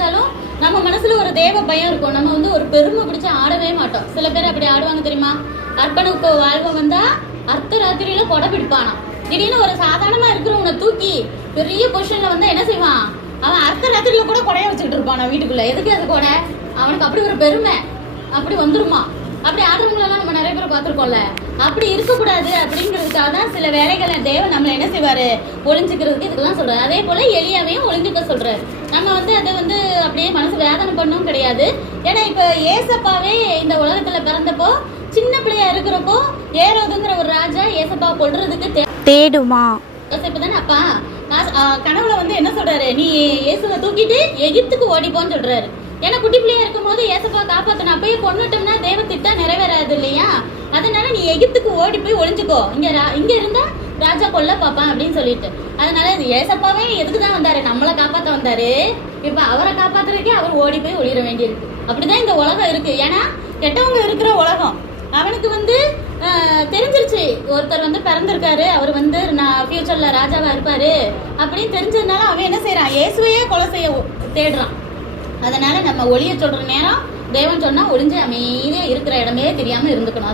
நினைச்சாலும் நம்ம மனசுல ஒரு தேவ பயம் இருக்கும். நம்ம வந்து ஒரு பெருமை பிடிச்சு ஆடவே மாட்டோம். சில பேர் அப்படி ஆடுவாங்க தெரியுமா? அர்ப்பனுக்கு வாழ்வு வந்தா அர்த்த ராத்திரியில கொடை பிடிப்பானா. திடீர்னு ஒரு சாதாரணமா இருக்கிறவனை தூக்கி பெரிய பொசிஷன்ல வந்து என்ன செய்வான்? அவன் அர்த்த ராத்திரியில கூட கொடையை வச்சுக்கிட்டு இருப்பானா வீட்டுக்குள்ள. எதுக்கு அது கொடை? அவனுக்கு அப்படி ஒரு பெருமை அப்படி வந்துருமா. அப்படி ஆடுறவங்களெல்லாம் நம்ம நிறைய பேர் பார்த்துருக்கோம்ல. அப்படி இருக்கக்கூடாது அப்படிங்கிறதுக்காக தான் சில வேலைகளை தேவன் நம்மளை என்ன செய்வாரு? ஒளிஞ்சுக்கிறதுக்கு இதுக்கெல்லாம் சொல்றாரு. அதே போல எலியாவையும் ஒளிஞ்சுக்க சொல்றாரு. நம்ம வந்து அதை வந்து அப்படியே மனசு வேதனை பண்ணவும் கிடையாது. ஏன்னா இப்ப ஏசப்பாவே இந்த உலகத்துல பிறந்தப்போ சின்ன பிள்ளையா இருக்கிறப்போ ஏரோதுங்கிற ஒரு ராஜா ஏசப்பா கொல்றதுக்கு தேடுமா இப்பதானே அப்பா கனவுல வந்து என்ன சொல்றாரு? நீ இயேசுவை தூக்கிட்டு எகிப்துக்கு ஓடிப்போன்னு சொல்றாரு. ஏன்னா குட்டி பிள்ளையா இருக்கும் போது ஏசப்பா காப்பாத்தணும். அப்பயே கொண்டுட்டோம்னா தேவ திட்டம் நிறைவேறாது இல்லையா? அதனால நீ எகிப்துக்கு ஓடி போய் ஒளிஞ்சுக்கோ, இங்க இருந்தா ராஜா கொல்ல பாப்பான் அப்படின்னு சொல்லிட்டு. அதனால ஏசப்பாவே எதுக்குதான் வந்தாரு? நம்மளை காப்பாத்த வந்தாரு. இப்ப அவரை காப்பாத்துறதுக்கே அவர் ஓடி போய் ஒளிர வேண்டியிருக்கு. அப்படிதான் இந்த உலகம் இருக்கு. ஏன்னா கெட்டவங்க இருக்கிற உலகம். அவனுக்கு வந்து தெரிஞ்சிருச்சு ஒருத்தர் வந்து பிறந்திருக்காரு, அவர் வந்து நான் ஃபியூச்சர்ல ராஜாவா இருப்பாரு அப்படின்னு தெரிஞ்சதுனால அவன் என்ன செய்யறான்? இயேசுவையே கொலை செய்ய தேடுறான். அதனால நம்ம ஒளிய சொல்ற நேரம் தேவன் சொன்னா ஒளிஞ்சு அமைதியா இருக்கிற இடமே தெரியாம இருந்துக்கணும்.